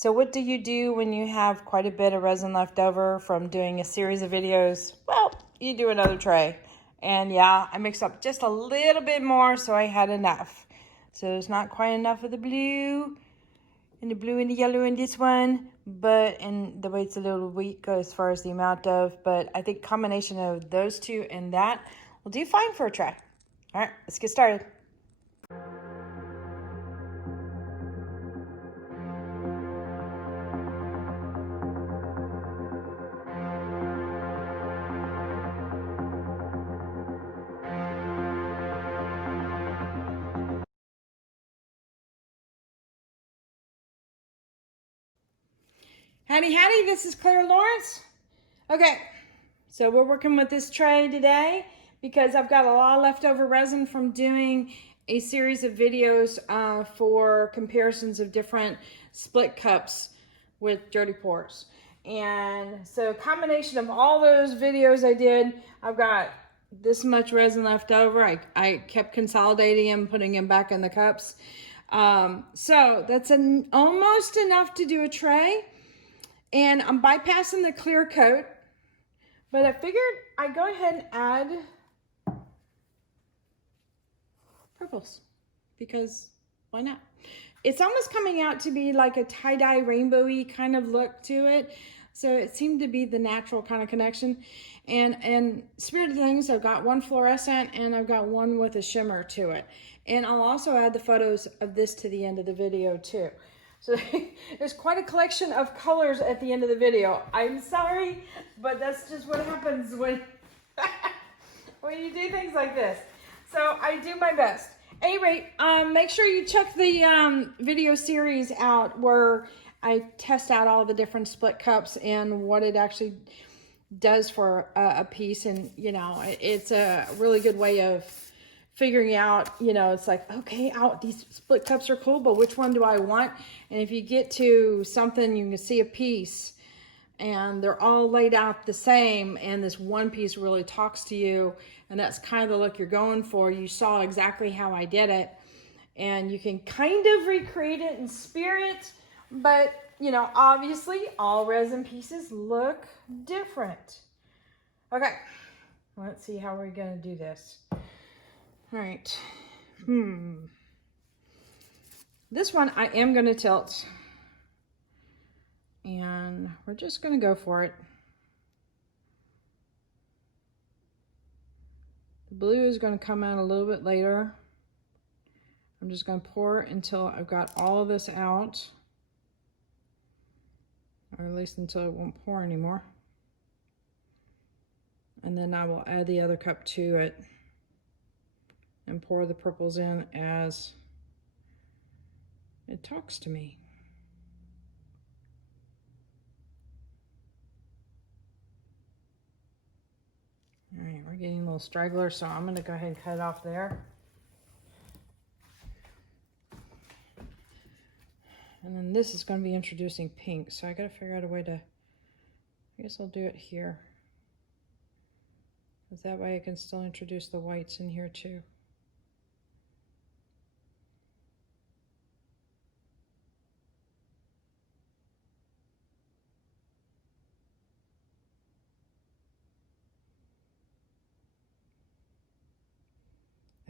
So what do you do when you have quite a bit of resin left over from doing a series of videos? Well, you do another tray. And yeah, I mixed up just a little bit more, so I had enough. So there's not quite enough of the blue and the yellow in this one, and the weight's a little weak as far as the amount of, but I think combination of those two and that will do fine for a tray. All right, let's get started. Howdy, howdy, this is Clara Lawrence. Okay, so we're working with this tray today because I've got a lot of leftover resin from doing a series of videos for comparisons of different split cups with dirty pours. And so a combination of all those videos I did, I've got this much resin left over. I kept consolidating them, putting them back in the cups. So that's almost enough to do a tray. And I'm bypassing the clear coat, but I figured I'd go ahead and add purples because why not? It's almost coming out to be like a tie-dye rainbowy kind of look to it. So it seemed to be the natural kind of connection. And Spirit of Things, I've got one fluorescent and I've got one with a shimmer to it. And I'll also add the photos of this to the end of the video too. So there's quite a collection of colors at the end of the video. I'm sorry, but that's just what happens when, when you do things like this. So I do my best. At any rate, make sure you check the video series out where I test out all the different split cups and what it actually does for a piece. And, you know, it's a really good way of figuring out, you know, it's like, okay, these split cups are cool, but which one do I want? And if you get to something, you can see a piece and they're all laid out the same and this one piece really talks to you and that's kind of the look you're going for. You saw exactly how I did it and you can kind of recreate it in spirit, but you know, obviously all resin pieces look different. Okay, let's see how we're gonna do this. All right. This one I am going to tilt. And we're just going to go for it. The blue is going to come out a little bit later. I'm just going to pour until I've got all of this out. Or at least until it won't pour anymore. And then I will add the other cup to it. And pour the purples in as it talks to me. All right, we're getting a little straggler, so I'm gonna go ahead and cut it off there. And then this is gonna be introducing pink, so I gotta figure out a way to, I guess I'll do it here. Because that way I can still introduce the whites in here too.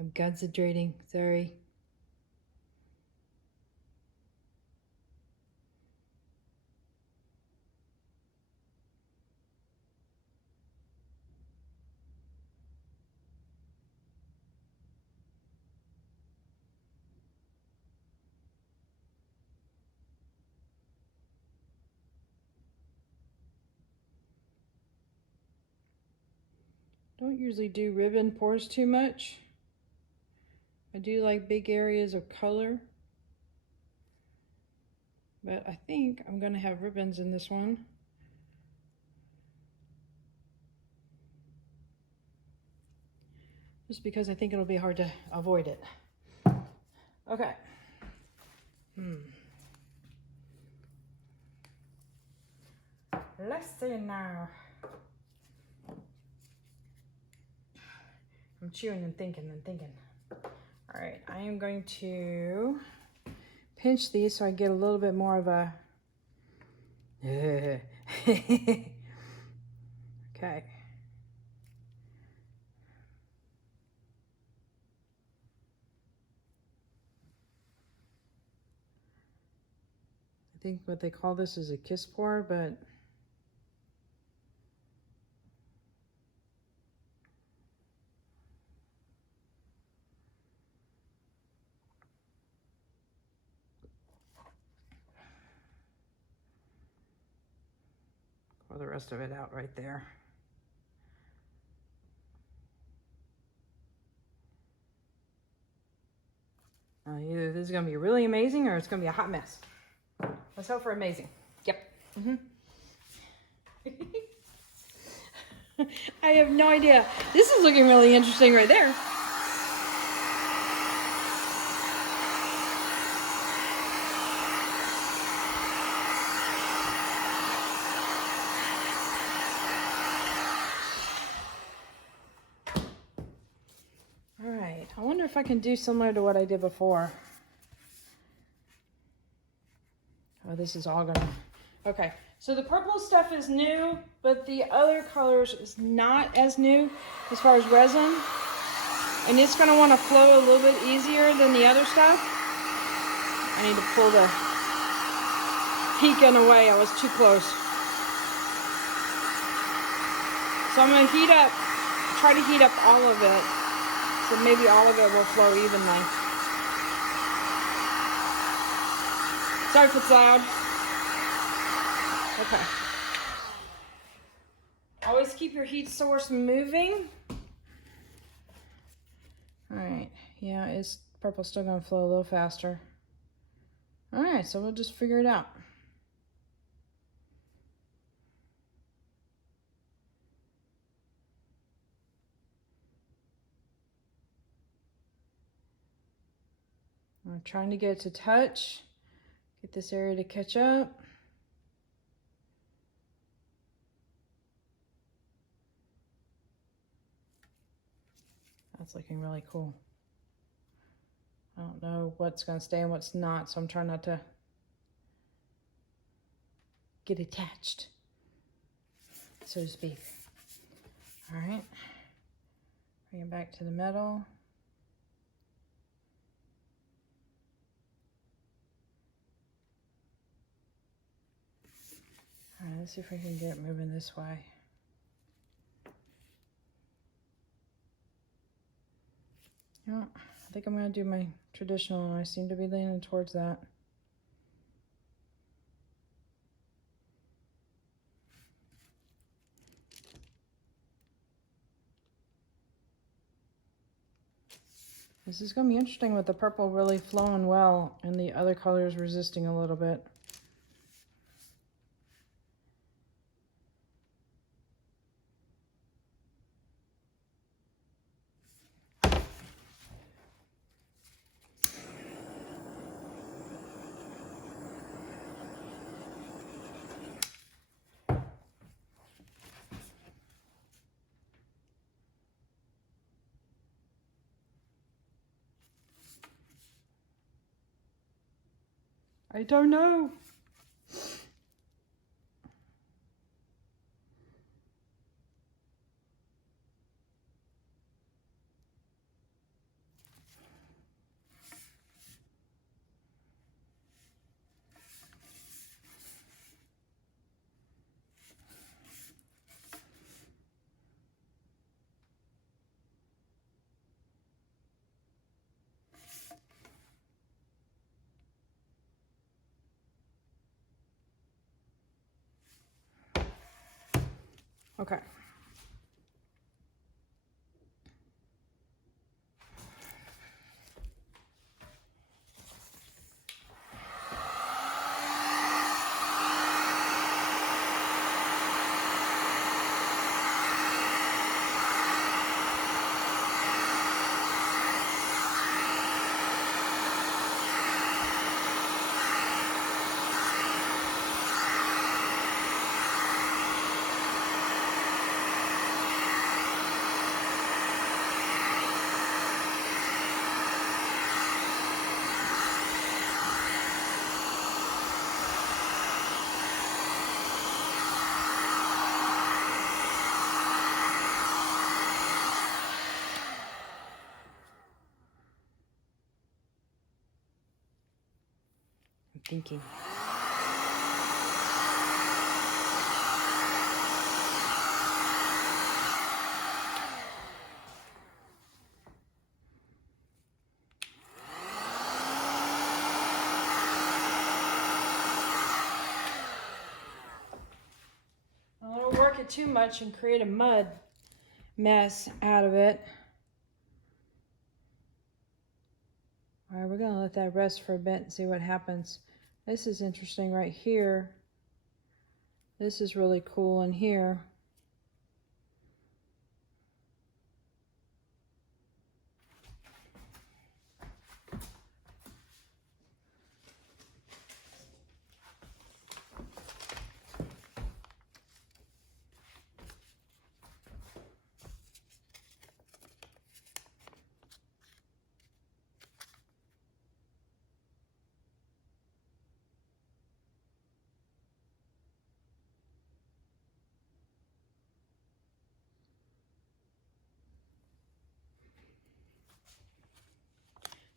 I'm concentrating, sorry. Don't usually do ribbon pours too much. I do like big areas of color. But I think I'm going to have ribbons in this one. Just because I think it'll be hard to avoid it. Okay. Let's see now. I'm chewing and thinking and thinking. All right, I am going to pinch these so I get a little bit more of a Okay. I think what they call this is a kiss pour, but pour the rest of it out right there. Either this is going to be really amazing or it's going to be a hot mess. Let's hope for amazing. Yep. I have no idea. This is looking really interesting right there. All right. I wonder if I can do similar to what I did before. Oh, this is all gonna... Okay, so the purple stuff is new, but the other colors is not as new as far as resin. And it's gonna wanna flow a little bit easier than the other stuff. I need to pull the heat gun away, I was too close. So I'm gonna try to heat up all of it. So maybe all of it will flow evenly. Sorry if it's loud. Okay. Always keep your heat source moving. All right. Yeah, purple's still gonna flow a little faster. All right, so we'll just figure it out. I'm trying to get it to touch. Get this area to catch up. That's looking really cool. I don't know what's going to stay and what's not, so I'm trying not to get attached, so to speak. All right. Bring it back to the metal. All right, let's see if we can get it moving this way. Yeah, I think I'm going to do my traditional. I seem to be leaning towards that. This is going to be interesting with the purple really flowing well and the other colors resisting a little bit. I don't know. Okay. thinking. I don't want to work it too much and create a mud mess out of it. All right, we're going to let that rest for a bit and see what happens. This is interesting right here. This is really cool in here.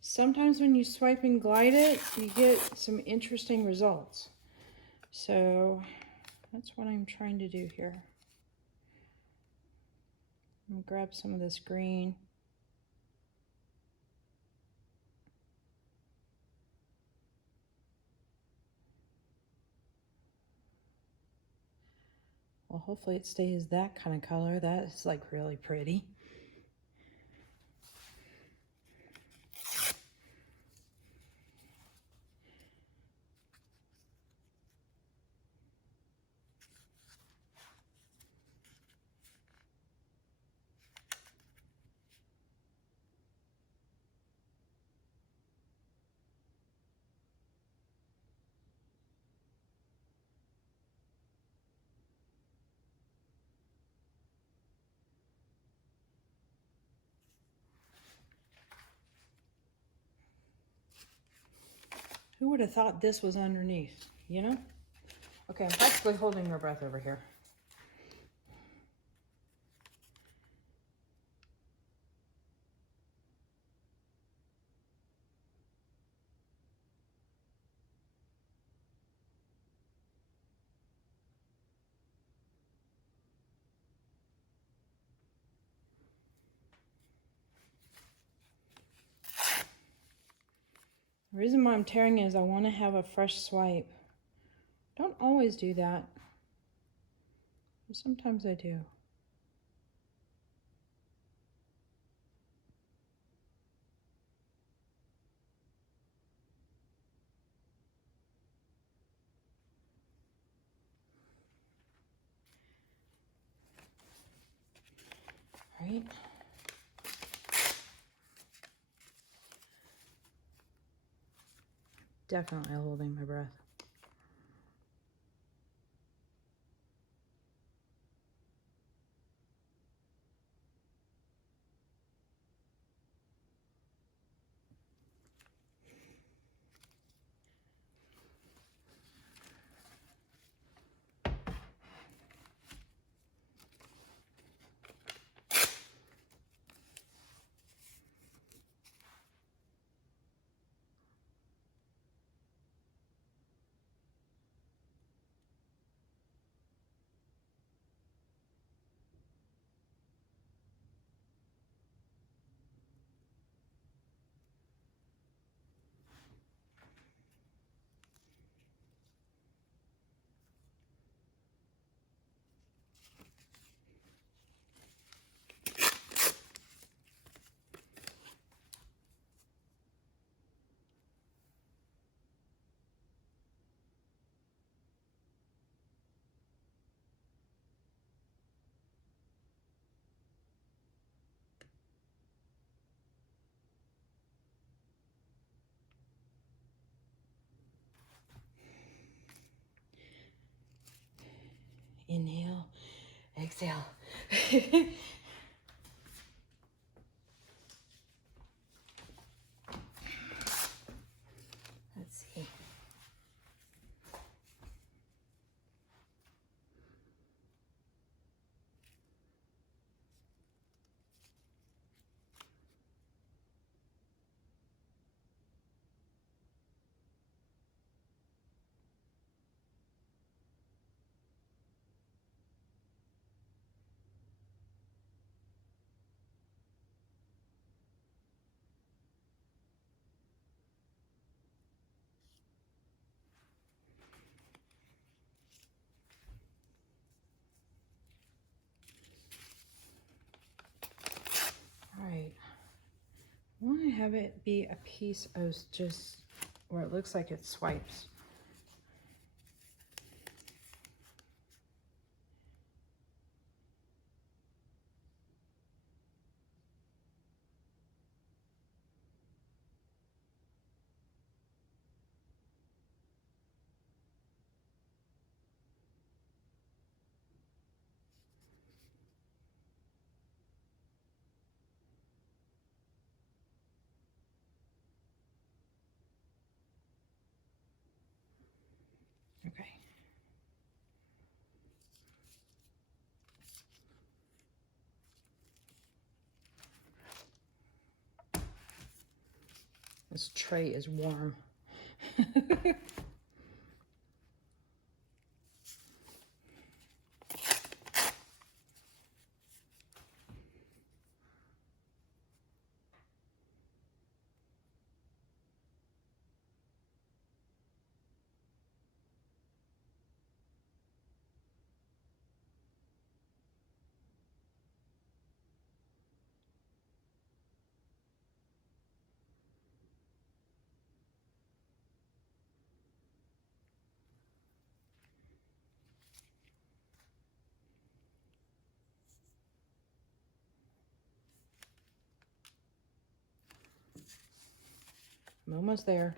Sometimes when you swipe and glide it, you get some interesting results. So that's what I'm trying to do here. I'm gonna grab some of this green. Well, hopefully it stays that kind of color. That is like really pretty. Who would have thought this was underneath, you know? Okay, I'm practically holding my breath over here. The reason why I'm tearing is I want to have a fresh swipe. Don't always do that, but sometimes I do. Right? Definitely holding my breath. Inhale, exhale. Let's see. have it be a piece of just where it looks like it swipes. Okay. This tray is warm. I'm almost there.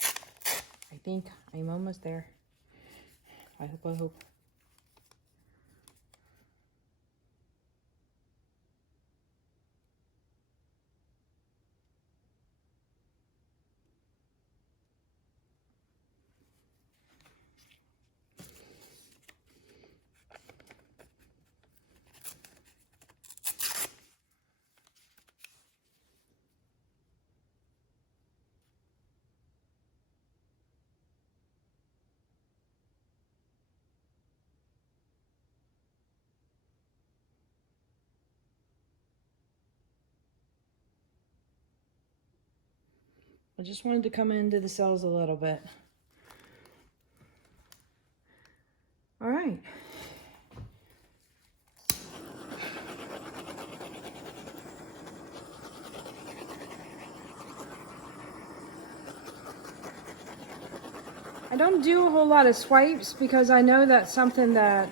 I think I'm almost there. I hope. I just wanted to come into the cells a little bit. All right. I don't do a whole lot of swipes because I know that's something that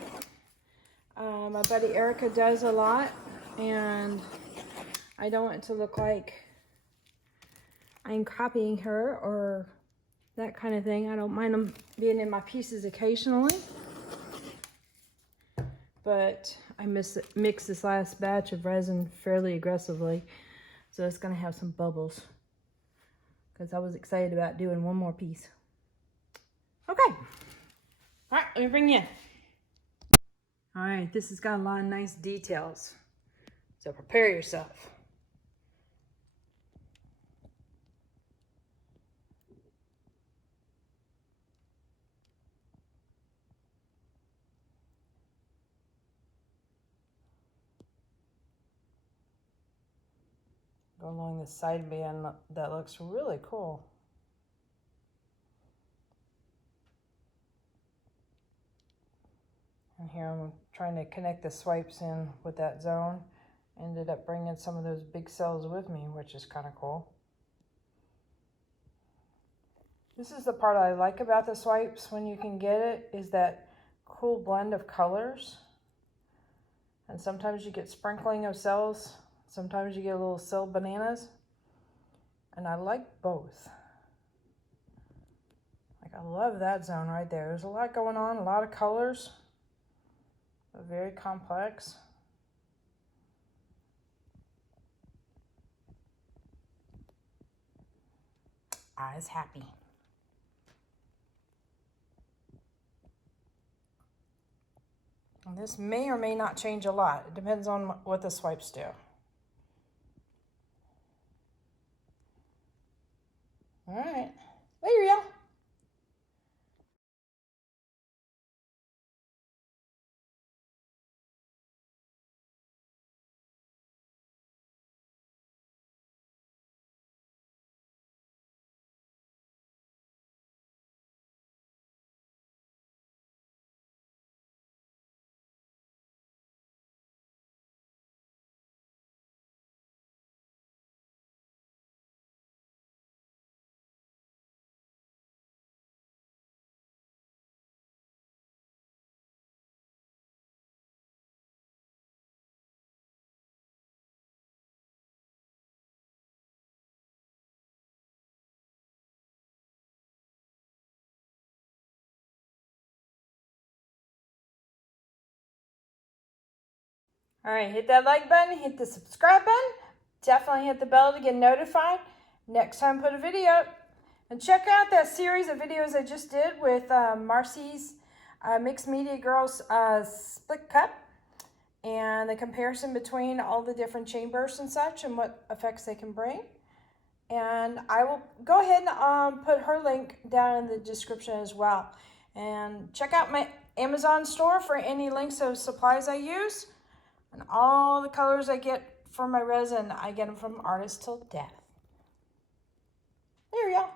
my buddy Erica does a lot, and I don't want it to look like I'm copying her or that kind of thing. I don't mind them being in my pieces occasionally, but I mix this last batch of resin fairly aggressively, so it's going to have some bubbles because I was excited about doing one more piece. Okay. All right, let me bring you in. All right, this has got a lot of nice details, so prepare yourself. Go along the side band, that looks really cool. And here I'm trying to connect the swipes in with that zone. Ended up bringing some of those big cells with me, which is kind of cool. This is the part I like about the swipes when you can get it, is that cool blend of colors. And sometimes you get sprinkling of cells. Sometimes you get a little cell bananas. And I like both. Like, I love that zone right there. There's a lot going on, a lot of colors. But very complex. Eyes happy. And this may or may not change a lot. It depends on what the swipes do. All right. Later, y'all. All right, hit that like button, hit the subscribe button. Definitely hit the bell to get notified next time I put a video up. And check out that series of videos I just did with Marcy's Mixed Media Girls split cup, and the comparison between all the different chambers and such and what effects they can bring. And I will go ahead and put her link down in the description as well. And check out my Amazon store for any links of supplies I use. And all the colors I get for my resin, I get them from Artist Till Death. There we go.